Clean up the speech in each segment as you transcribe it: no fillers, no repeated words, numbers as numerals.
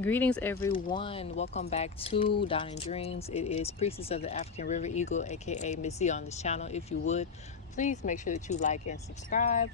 Greetings, everyone. Welcome back to Dawning Dreams. It is Priestess of the African River Eagle, aka Ms.Z, on this channel. If you would, please make sure that you like and subscribe.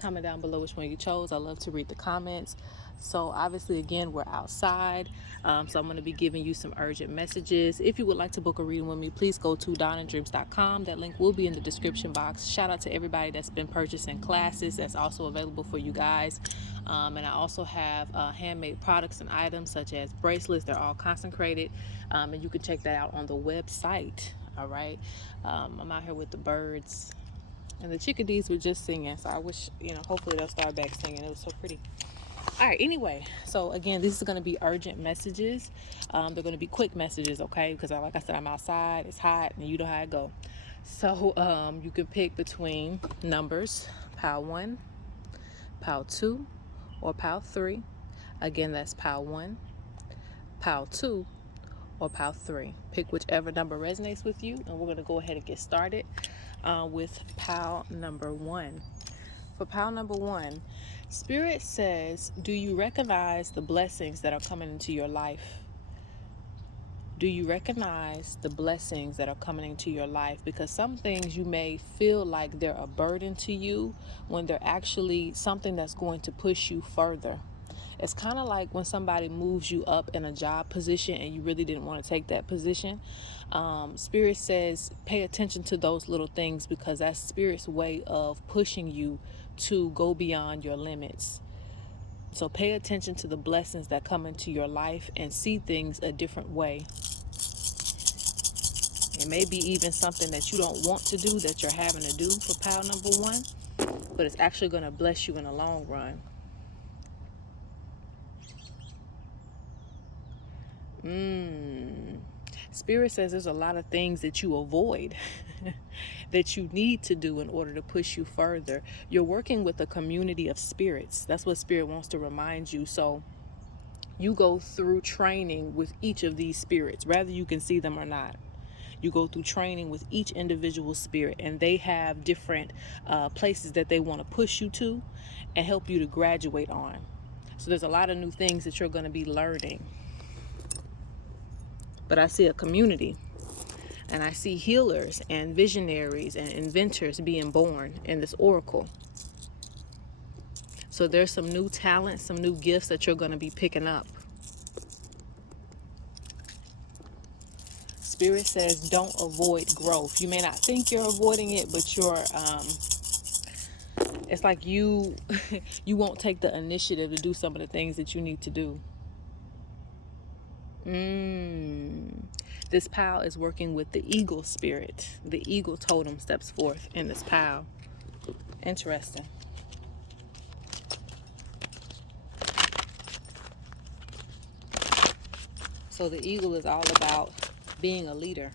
Comment down below which one you chose. I love to read the comments. So obviously, again, we're outside. So I'm going to be giving you some urgent messages. If you would like to book a reading with me, please go to dawningdreams.com. That link will be in the description box. Shout out to everybody that's been purchasing classes. That's also available for you guys. And I also have handmade products and items such as bracelets. They're all consecrated, and you can check that out on the website. All right. I'm out here with the birds, and the chickadees were just singing. So I wish, hopefully they'll start back singing. It was so pretty. All right. Anyway, so again, this is going to be urgent messages. They're going to be quick messages, okay? Because like I said, I'm outside. It's hot, and you know how it go. So you can pick between numbers, pile 1, pile 2, or pile 3. Again, that's pile 1, pile 2, or pile 3. Pick whichever number resonates with you, and we're going to go ahead and get started with pile number 1. For pile number 1, Spirit says, do you recognize the blessings that are coming into your life? Do you recognize the blessings that are coming into your life? Because some things you may feel like they're a burden to you when they're actually something that's going to push you further. It's kind of like when somebody moves you up in a job position and you really didn't want to take that position. Spirit says pay attention to those little things because that's Spirit's way of pushing you to go beyond your limits. So pay attention to the blessings that come into your life and see things a different way. It may be even something that you don't want to do that you're having to do for pile number 1, but it's actually going to bless you in the long run. Spirit says there's a lot of things that you avoid that you need to do in order to push you further. You're working with a community of spirits. That's what Spirit wants to remind you. So you go through training with each of these spirits, whether you can see them or not. You go through training with each individual spirit, and they have different places that they want to push you to and help you to graduate on. So there's a lot of new things that you're going to be learning. But I see a community, and I see healers and visionaries and inventors being born in this oracle. So there's some new talents, some new gifts that you're going to be picking up. Spirit says don't avoid growth. You may not think you're avoiding it, but you're it's like you you won't take the initiative to do some of the things that you need to do. This pile is working with the eagle spirit. The eagle totem steps forth in this pile. Interesting. So the eagle is all about being a leader.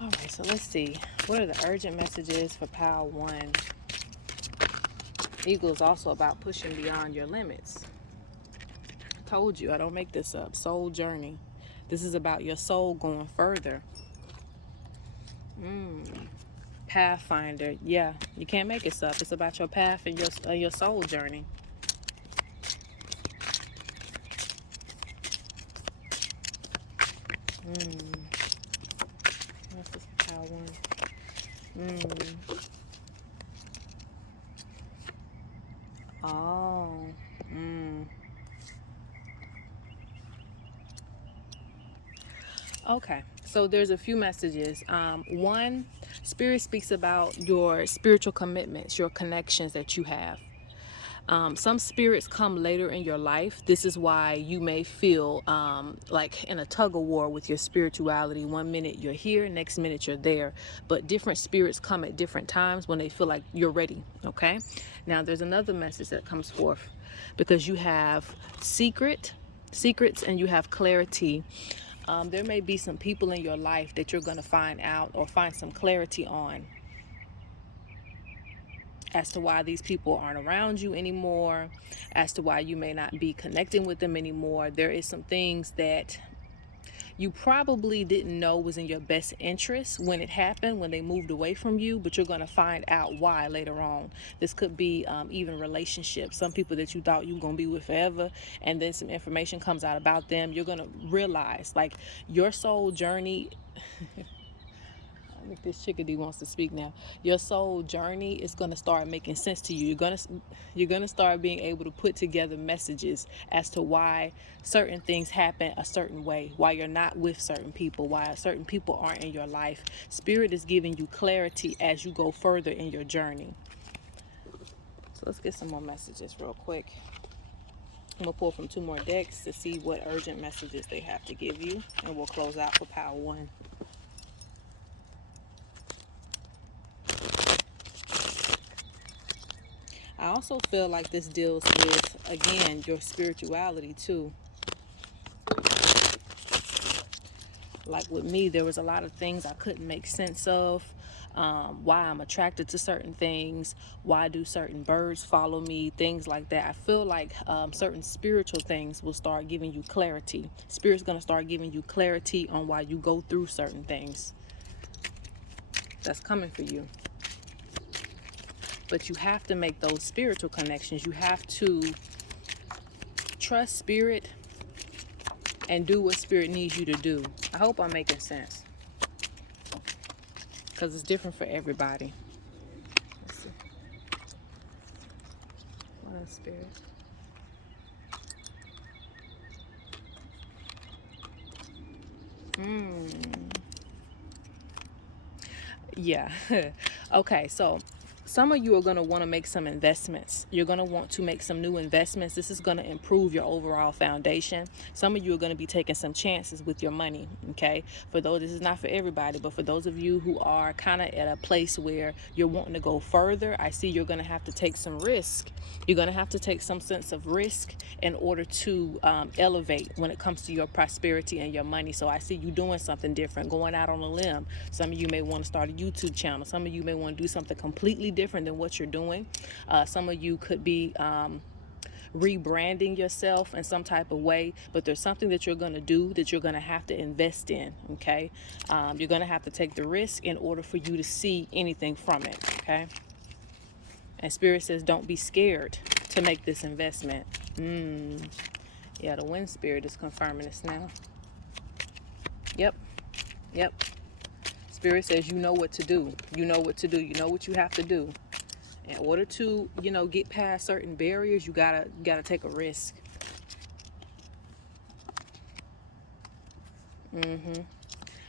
All right, so let's see. What are the urgent messages for pile 1? Eagle is also about pushing beyond your limits. I told you, I don't make this up. Soul journey. This is about your soul going further. Pathfinder. Yeah, you can't make this up. It's about your path and your soul journey. What's this pile 1? Oh. Okay, so there's a few messages. One, Spirit speaks about your spiritual commitments, your connections that you have. Some spirits come later in your life. This is why you may feel like in a tug of war with your spirituality. One minute you're here, next minute you're there. But different spirits come at different times when they feel like you're ready. Okay. Now there's another message that comes forth because you have secrets and you have clarity. There may be some people in your life that you're going to find out or find some clarity on as to why these people aren't around you anymore, as to why you may not be connecting with them anymore. There is some things that you probably didn't know was in your best interest when it happened, when they moved away from you, but you're going to find out why later on. This could be even relationships. Some people that you thought you were going to be with forever, and then some information comes out about them. You're going to realize, like, your soul journey. I think this chickadee wants to speak now. Your soul journey is going to start making sense to you. You're going to start being able to put together messages as to why certain things happen a certain way, why you're not with certain people, why certain people aren't in your life. Spirit is giving you clarity as you go further in your journey. So let's get some more messages real quick. I'm going to pull from 2 more decks to see what urgent messages they have to give you, and we'll close out for pile 1. I also feel like this deals with, again, your spirituality too. Like with me, there was a lot of things I couldn't make sense of. Why I'm attracted to certain things, why do certain birds follow me, things like that. I feel like certain spiritual things will start giving you clarity. Spirit's going to start giving you clarity on why you go through certain things. That's coming for you. But you have to make those spiritual connections. You have to trust Spirit and do what Spirit needs you to do. I hope I'm making sense, because it's different for everybody. Let's see. What is Spirit? Yeah. Okay, so some of you are going to want to make some investments. You're going to want to make some new investments. This is going to improve your overall foundation. Some of you are going to be taking some chances with your money, okay? For those, this is not for everybody, but for those of you who are kind of at a place where you're wanting to go further, I see you're going to have to take some risk. You're going to have to take some sense of risk in order to elevate when it comes to your prosperity and your money. So I see you doing something different, going out on a limb. Some of you may want to start a YouTube channel. Some of you may want to do something completely different than what you're doing. Some of you could be rebranding yourself in some type of way, but there's something that you're going to do that you're going to have to invest in, okay? You're going to have to take the risk in order for you to see anything from it, okay? And Spirit says, don't be scared to make this investment. Yeah, the wind spirit is confirming this now. Yep. Spirit says, you know what to do. You know what to do. You know what you have to do. In order to, get past certain barriers, you gotta take a risk.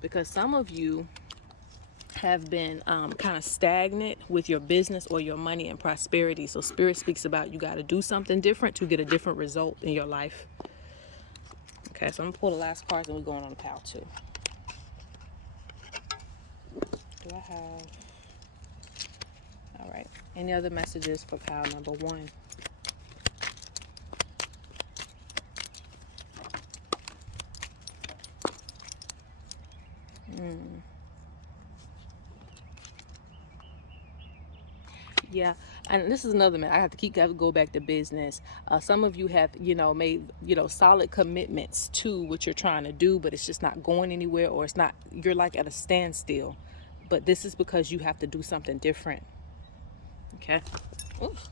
Because some of you have been kind of stagnant with your business or your money and prosperity. So Spirit speaks about you got to do something different to get a different result in your life. Okay, so I'm gonna pull the last cards and we're going on to pile 2. Do I have? All right. Any other messages for pile number 1? Yeah, and this is another man. I have to go back to business. Some of you have, made, solid commitments to what you're trying to do, but it's just not going anywhere, or it's not, you're like at a standstill. But this is because you have to do something different. Okay. Oops.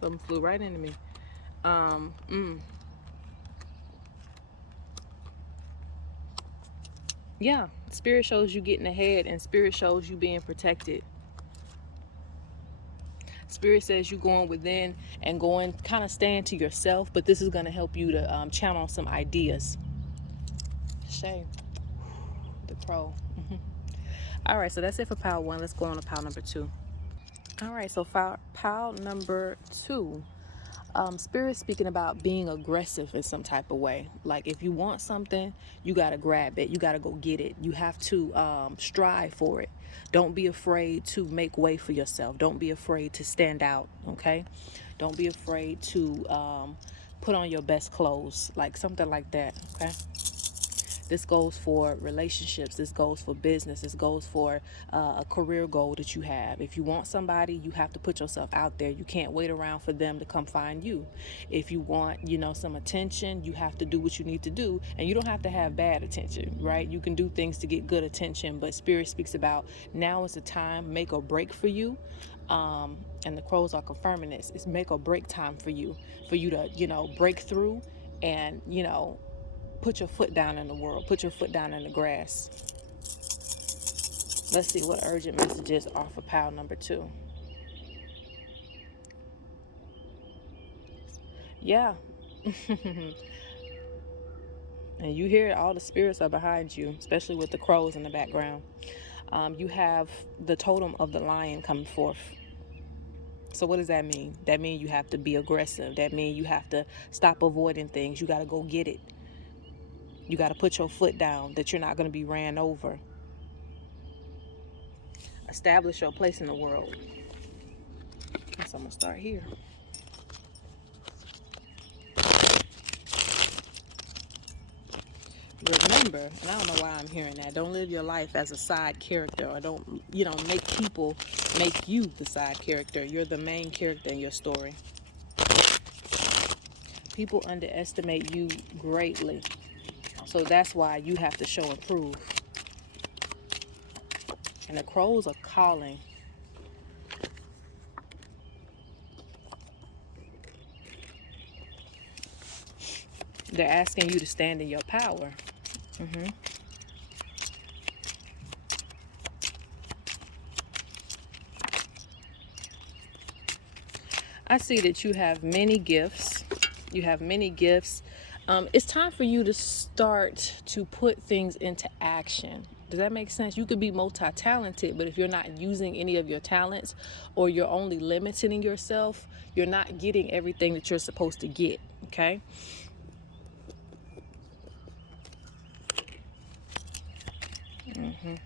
Something flew right into me. Yeah, Spirit shows you getting ahead, and Spirit shows you being protected. Spirit says you going within and going kind of staying to yourself, but this is going to help you to channel some ideas. Shay, the pro. All right, so that's it for pile 1. Let's go on to pile number 2. All right, so pile number 2. Spirit speaking about being aggressive in some type of way. Like if you want something, you got to grab it. You got to go get it. You have to strive for it. Don't be afraid to make way for yourself. Don't be afraid to stand out, okay? Don't be afraid to put on your best clothes, like something like that, okay? This goes for relationships. This goes for business. This goes for a career goal that you have. If you want somebody, you have to put yourself out there. You can't wait around for them to come find you. If you want, some attention, you have to do what you need to do. And you don't have to have bad attention, right? You can do things to get good attention. But Spirit speaks about now is the time, make or break for you. And the crows are confirming this. It's make or break time for you to, break through and, put your foot down in the world, put your foot down in the grass. Let's see what urgent messages are for pile number 2. Yeah. And you hear all the spirits are behind you, especially with the crows in the background. You have the totem of the lion coming forth. So what does that mean? That means you have to be aggressive. That means you have to stop avoiding things. You got to go get it. You got to put your foot down, that you're not going to be ran over. Establish your place in the world. So I'm going to start here. Remember, and I don't know why I'm hearing that, don't live your life as a side character, or don't, make people make you the side character. You're the main character in your story. People underestimate you greatly. So that's why you have to show and prove. And the crows are calling. They're asking you to stand in your power. I see that you have many gifts. You have many gifts. It's time for you to start to put things into action. Does that make sense? You could be multi-talented, but if you're not using any of your talents, or you're only limiting yourself, you're not getting everything that you're supposed to get, okay? You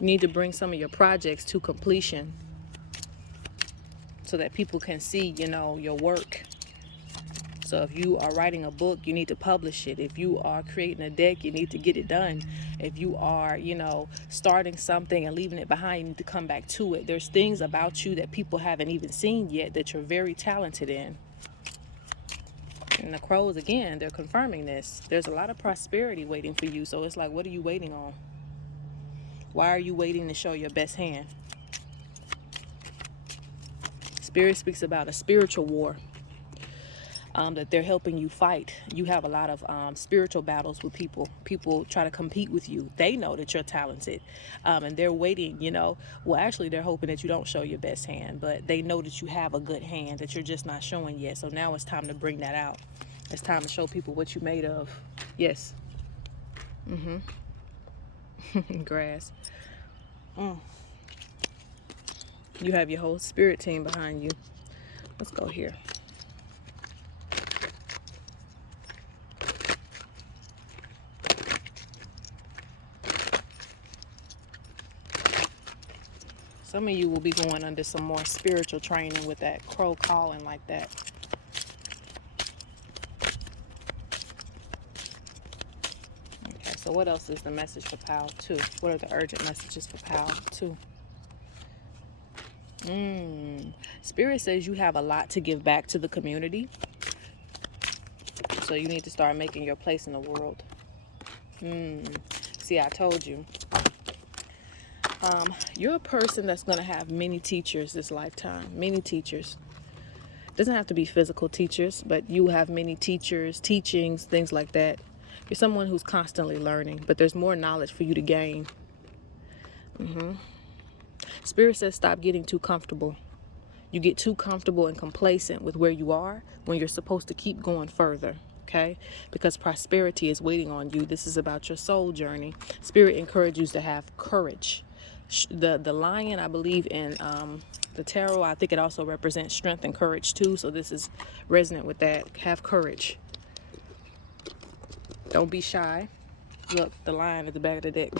need to bring some of your projects to completion so that people can see, your work. So if you are writing a book, you need to publish it. If you are creating a deck, you need to get it done. If you are, starting something and leaving it behind, you need to come back to it. There's things about you that people haven't even seen yet that you're very talented in. And the crows, again, they're confirming this. There's a lot of prosperity waiting for you. So it's like, what are you waiting on? Why are you waiting to show your best hand? Spirit speaks about a spiritual war that they're helping you fight. You have a lot of spiritual battles with people. People try to compete with you. They know that you're talented, and they're waiting, well, actually, they're hoping that you don't show your best hand, but they know that you have a good hand that you're just not showing yet. So now it's time to bring that out. It's time to show people what you're made of. Yes. Grass. You have your whole spirit team behind you. Let's go here. Some of you will be going under some more spiritual training with that crow calling like that. Okay, so what else is the message for pile 2? What are the urgent messages for pile 2? Spirit says you have a lot to give back to the community. So you need to start making your place in the world. See, I told you. You're a person that's going to have many teachers this lifetime. Many teachers. Doesn't have to be physical teachers, but you have many teachers, teachings, things like that. You're someone who's constantly learning, but there's more knowledge for you to gain. Spirit says stop getting too comfortable. You get too comfortable and complacent with where you are when you're supposed to keep going further. Okay? Because prosperity is waiting on you. This is about your soul journey. Spirit encourages you to have courage. The lion, I believe in the tarot, I think it also represents strength and courage too. So this is resonant with that. Have courage. Don't be shy. Look, the lion at the back of the deck.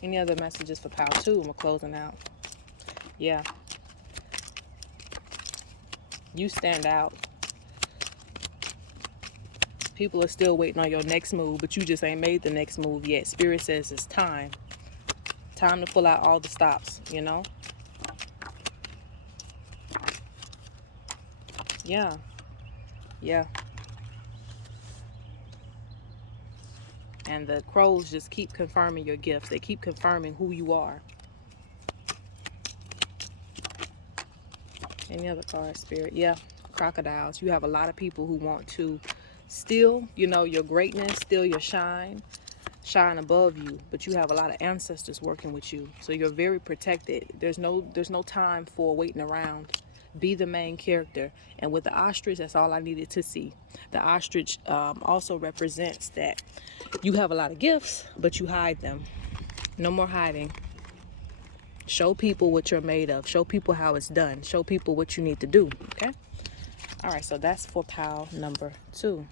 Any other messages for pile 2? We're closing out. Yeah. You stand out. People are still waiting on your next move, but you just ain't made the next move yet. Spirit says it's time. Time to pull out all the stops, you know? Yeah. Yeah. And the crows just keep confirming your gifts. They keep confirming who you are. Any other card, Spirit? Yeah. Crocodiles. You have a lot of people who want to steal, you know, your greatness, steal your shine above you, but you have a lot of ancestors working with you, so you're very protected. There's no time for waiting around. Be the main character. And with the ostrich, that's all I needed to see. The ostrich also represents that you have a lot of gifts, but you hide them. No more hiding. Show people what you're made of. Show people how it's done. Show people what you need to do. Okay. All right, so that's for pile number 2.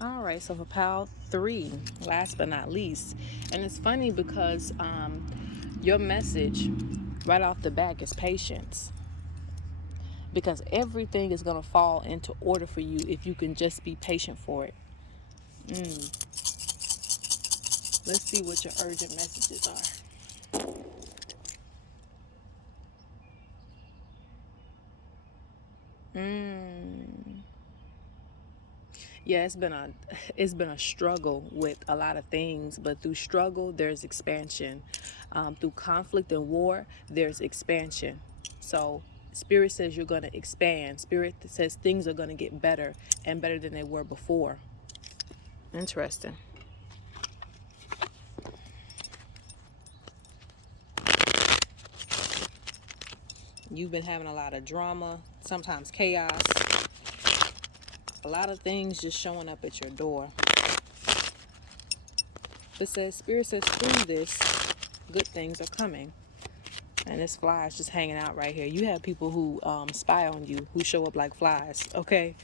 All right, so for pile 3, last but not least, and it's funny because your message right off the back is patience, because everything is going to fall into order for you if you can just be patient for it. Let's see what your urgent messages are. Yeah, it's been a struggle with a lot of things, but through struggle there's expansion. Through conflict and war there's expansion. So Spirit says you're going to expand. Spirit says things are going to get better and better than they were before. Interesting. You've been having a lot of drama, sometimes chaos, a lot of things just showing up at your door. It says, Spirit says through this, good things are coming. And this fly is just hanging out right here. You have people who spy on you, who show up like flies, okay?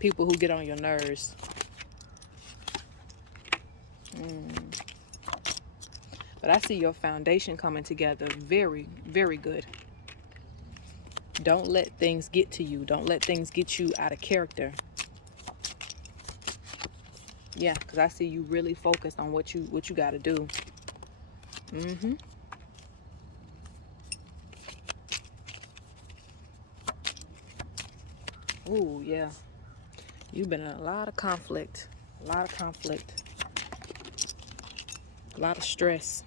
People who get on your nerves. But I see your foundation coming together very, very good. Don't let things get to you. Don't let things get you out of character. Yeah, because I see you really focused on what you got to do. Ooh, yeah. You've been in a lot of conflict. A lot of conflict. A lot of stress.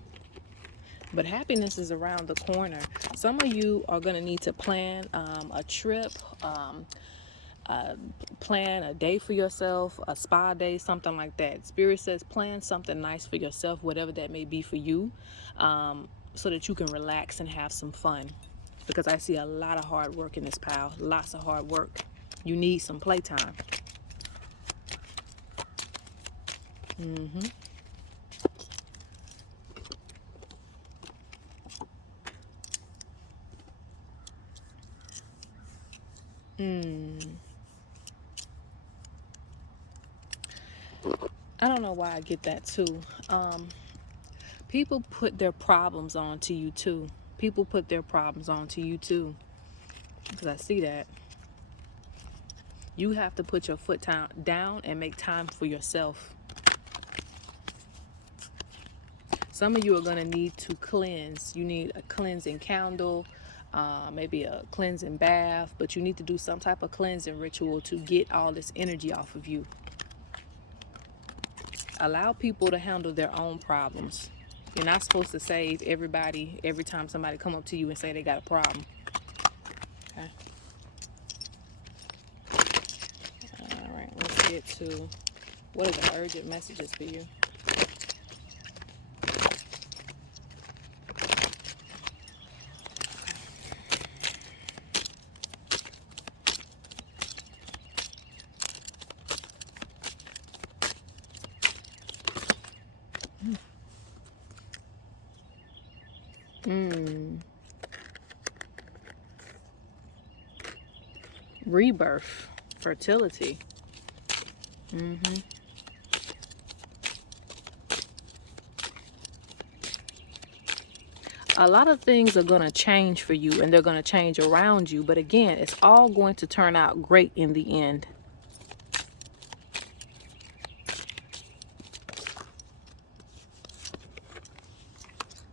But happiness is around the corner. Some of you are going to need to plan a trip, plan a day for yourself, a spa day, something like that. Spirit says plan something nice for yourself, whatever that may be for you, so that you can relax and have some fun. Because I see a lot of hard work in this pile. Lots of hard work. You need some playtime. I don't know why I get that too. People put their problems onto you too. People put their problems onto you too. Because I see that. You have to put your foot down and make time for yourself. Some of you are going to need to cleanse. You need a cleansing candle, maybe a cleansing bath, but you need to do some type of cleansing ritual to get all this energy off of you. Allow people to handle their own problems. You're not supposed to save everybody every time somebody come up to you and say they got a problem. Okay. All right, let's get to what are the urgent messages for you. Rebirth, fertility. A lot of things are going to change for you, and they're going to change around you. But again, it's all going to turn out great in the end.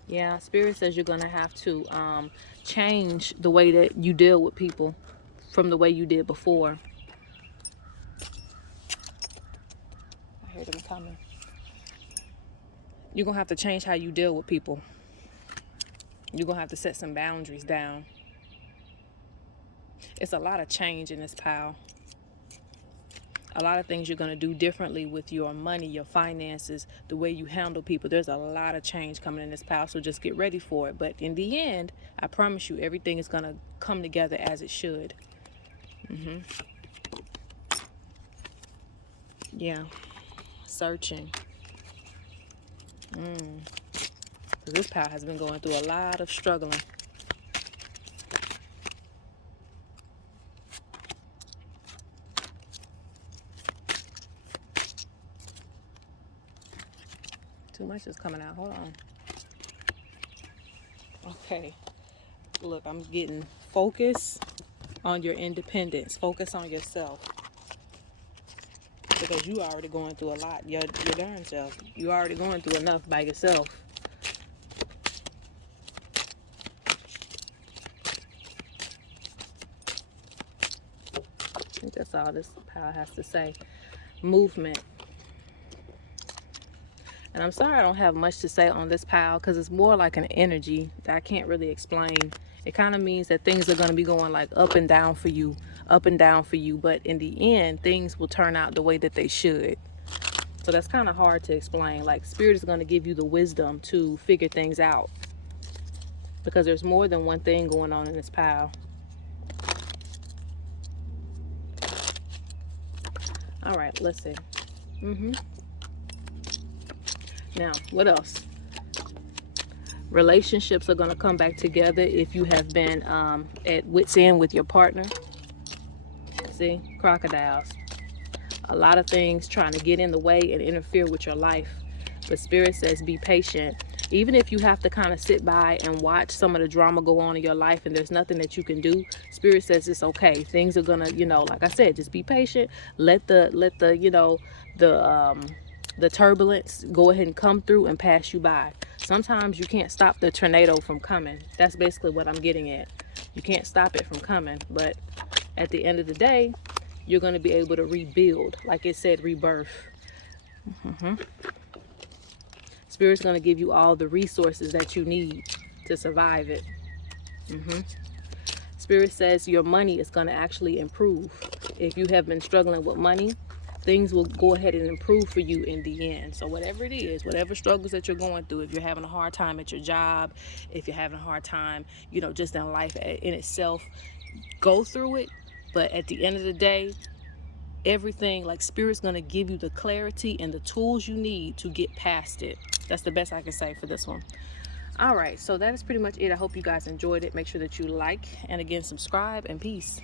Yeah, Spirit says you're going to have to change the way that you deal with people from the way you did before. I hear them coming. You're going to have to change how you deal with people. You're going to have to set some boundaries down. It's a lot of change in this pile. A lot of things you're going to do differently with your money, your finances, the way you handle people. There's a lot of change coming in this pile, so just get ready for it. But in the end, I promise you, everything is going to come together as it should. Yeah. Searching. This pile has been going through a lot of struggling. Too much is coming out. Hold on. Okay. Look, I'm getting focus on your independence. Focus on yourself. Because you already going through a lot. Your darn self. You already going through enough by yourself. I think that's all this pile has to say. Movement. And I'm sorry I don't have much to say on this pile because it's more like an energy that I can't really explain. It kind of means that things are going to be going like up and down for you, up and down for you. But in the end, things will turn out the way that they should. So that's kind of hard to explain. Like Spirit is going to give you the wisdom to figure things out. Because there's more than one thing going on in this pile. All right, listen. Now, what else? Relationships are going to come back together if you have been at wit's end with your partner. See, crocodiles. A lot of things trying to get in the way and interfere with your life. But Spirit says be patient. Even if you have to kind of sit by and watch some of the drama go on in your life and there's nothing that you can do, Spirit says it's okay. Things are gonna, like I said, just be patient. Let the turbulence go ahead and come through and pass you by. Sometimes you can't stop the tornado from coming. That's basically what I'm getting at. You can't stop it from coming, but at the end of the day, you're going to be able to rebuild. Like it said, rebirth. Spirit's going to give you all the resources that you need to survive it. Spirit says your money is going to actually improve. If you have been struggling with money, things will go ahead and improve for you in the end. So whatever it is, whatever struggles that you're going through, if you're having a hard time at your job, if you're having a hard time, just in life in itself, go through it. But at the end of the day, everything, like Spirit's going to give you the clarity and the tools you need to get past it. That's the best I can say for this one. All right, so that is pretty much it. I hope you guys enjoyed it. Make sure that you like and again subscribe, and peace.